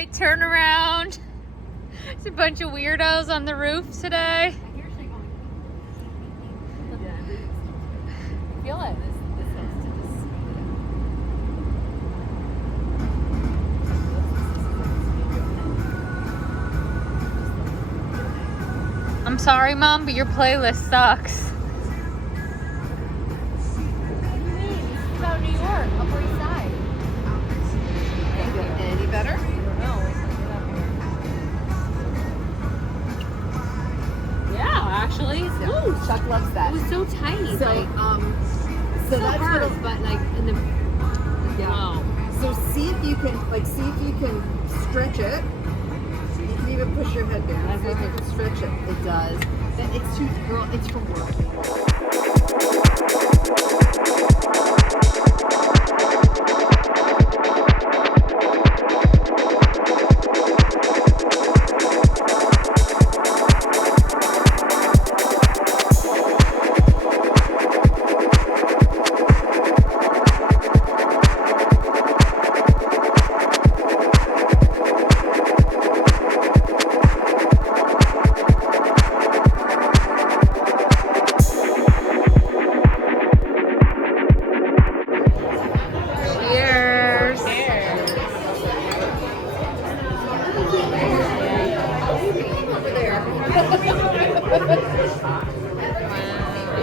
Hi, turn around. There's a bunch of weirdos on the roof today. Feel it. I'm sorry, Mom, but your playlist sucks. What do you mean? This is about New York, Upper East Side. Any better? Yeah, actually, it's loose. Chuck loves that. It was so tiny. So, like, so that's hard, what but like in the wow. So see if you can stretch it. You can even push your head down. See if you can stretch it. It does. It's too, girl. It's for work.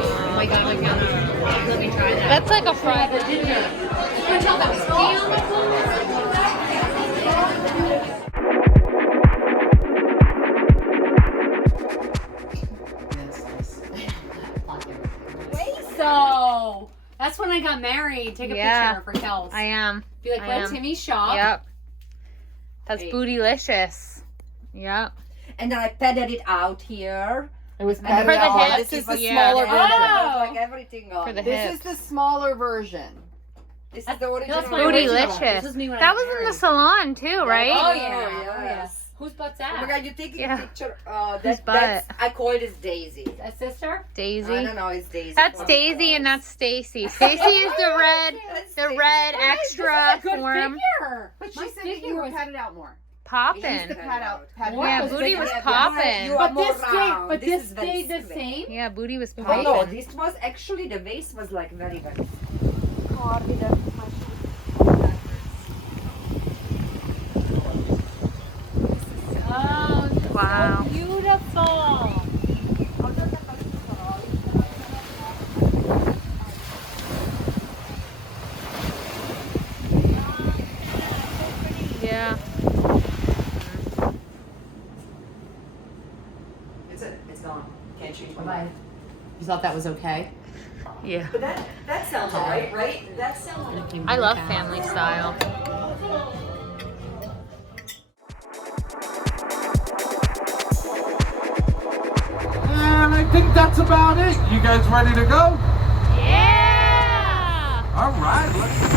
Oh my god, I can't. Let me try that. That's like a fried So that's when I got married. Take a picture for Kels. I am. Be like, let Timmy shop. Yep. That's bootylicious. Yep. And then I padded it out here. It was For padded the out. hips. This is the Yeah. smaller version. Like everything on. For the This hips. is the smaller version. This is the original. That's my original. This Bootylicious. was me when That I was in the married. salon too, right? Oh yeah. Oh, yes. Whose butt's Oh my that? god, you taking Yeah. a picture? Whose That's I call it as Daisy. A sister? Daisy. I don't know, it's Daisy. That's Oh, Daisy and gosh. that's Stacy. Stacy is the red extra form. Figure. But she My said that you figure were was padded out more. Poppin'. You used to pad out. Yeah, booty was popping. You are But more this stayed. round. But this is very stayed the square. same. Yeah, booty was Oh popping. no, this was actually the waist was like very very. Oh, Wow. so beautiful. Yeah. It's it. It's gone. Can't change my Bye. mind. You thought that was okay? Yeah. But that sounds alright, right? That sounds. I love family style. And I think that's about it. You guys ready to go? Yeah. All right, let's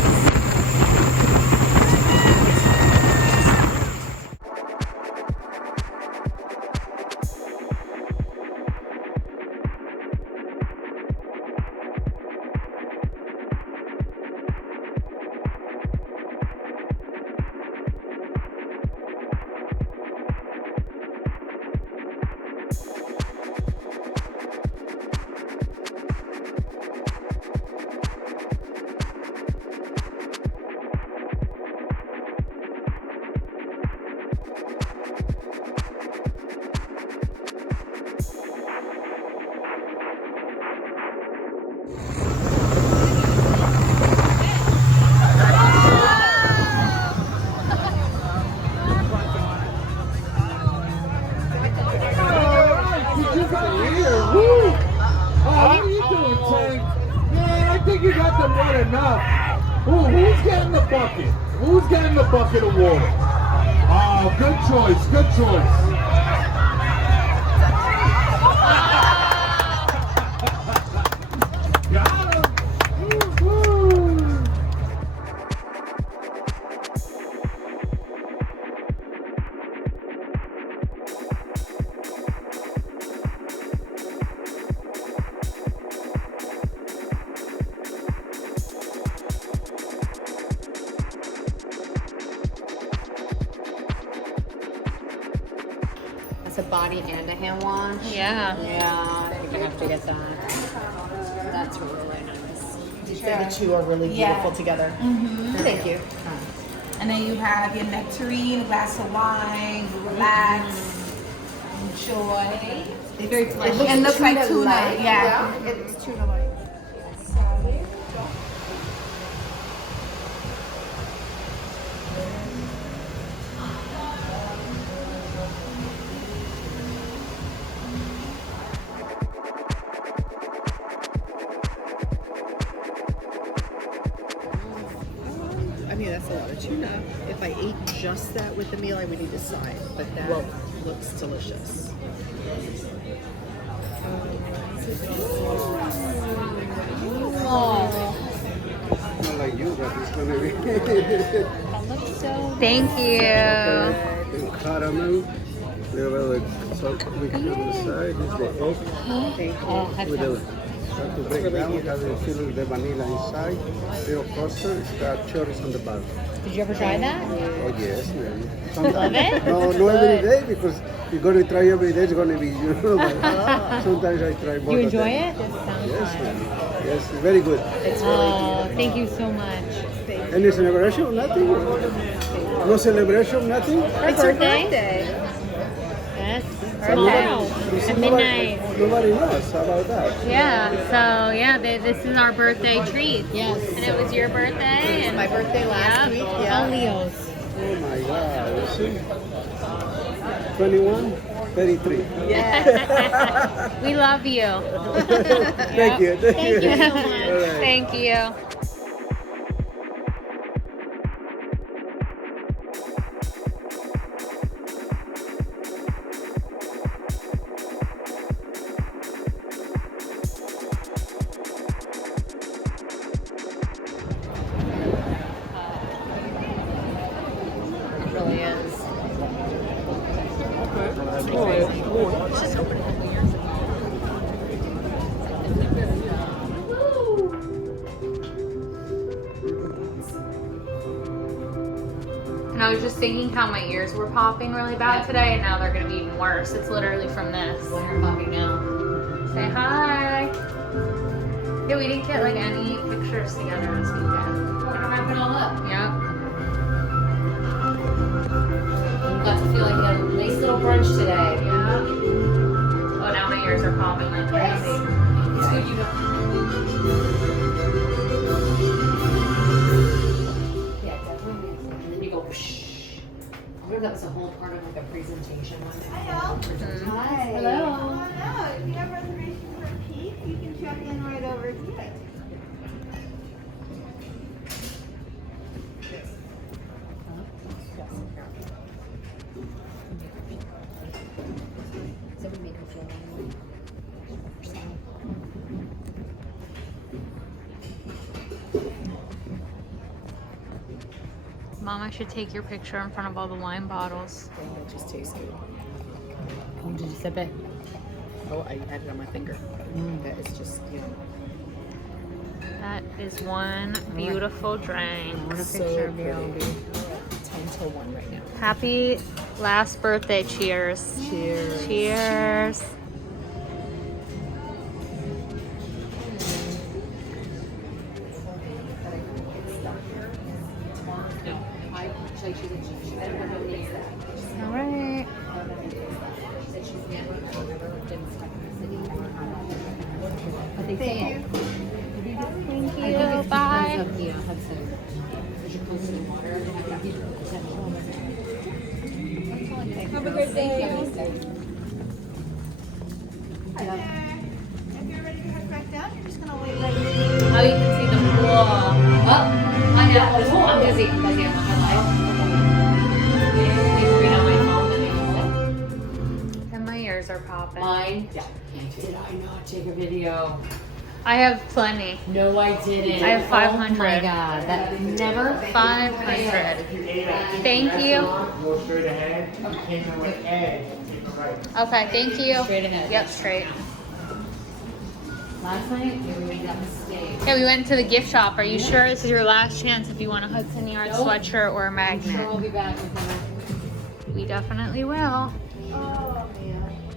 you got them wet enough. Who's getting the bucket? Who's getting the bucket of water? Oh, good choice, good choice. Got him. Woo-hoo. body and a hand wash. Yeah. Yeah, I think I have to get that. That's really nice. You say the two are really beautiful together. Thank you. And then you have your nectarine, a glass of wine, relax, enjoy. It's very fleshy. It looks like tuna. light. Yeah. It's tuna light. I mean, that's a lot of tuna. If I ate just that with the meal, I would need a side, but that looks delicious. Not like you, but it's gonna be Thank you. caramel. Little bit of salt mixed on the side. Is the egg with the start to break down. Have you feel the vanilla inside. Little custard. It's got cherries on the bottom. Did you ever try that? Oh yes, man. Love it? No, not every day because you're gonna try every day. It's gonna be, you know. Sometimes I try more. You than enjoy that. it? This sounds Yes, fun. man. Yes, it's very good. Oh, thank you so much. Any celebration? Nothing? No celebration? Nothing? Her birthday? Yes. Tomorrow at midnight. Nobody knows about that. Yeah. So yeah, this is our birthday treat. Yes. And it was your birthday. And My birthday last week. Yeah. Leo's. Oh my God. You see? 21, 33. We love you. Thank you. Thank you. Thank you so much. All right. Thank you. It really is. And I was just thinking how my ears were popping really bad today, and now they're gonna be even worse. It's literally from this. When you're popping now. Say hi. Yeah, we didn't get like any pictures together this weekend. We're gonna wrap it all up. Yep. You got to feel like you had a nice little brunch today. Yeah. Oh, now my ears are popping like crazy. It's good you don't. Yeah, definitely. And then you go whoosh. I wonder if that was a whole part of like a presentation. Hello. Hi. Hello. Oh, if you have reservations for Pete, you can check in right over here. Mom, I should take your picture in front of all the wine bottles. That just tastes good. Oh, did you sip it? Oh, I had it on my finger. That is just, you know, That is one beautiful drink. I want a so picture of pretty. you. 10 till 1 right now. Happy last birthday. Cheers. Cheers. Cheers. All right. Thank you. Thank you. Bye. Have a great day. Hi there. If you're ready to head back down, you're just gonna wait right here. Oh, you can see the pool. Oh, I know. Oh, I'm busy. I'm busy. I'm not gonna lie. Leave read on my phone and And my ears are popping. mine. Did I not take a video? I have plenty. No, I didn't. I have 500. Oh my god, that never. 500. Thank you. Go straight ahead. You came in with egg. Take a right. Okay, thank you. Straight ahead. Yep, straight. Last night we made that mistake. Yeah, we went to the gift shop. Are you sure this is your last chance if you want a Hudson Yards Nope. sweatshirt or a I'm sure I'll magnet? be back with them. We definitely will. Oh man.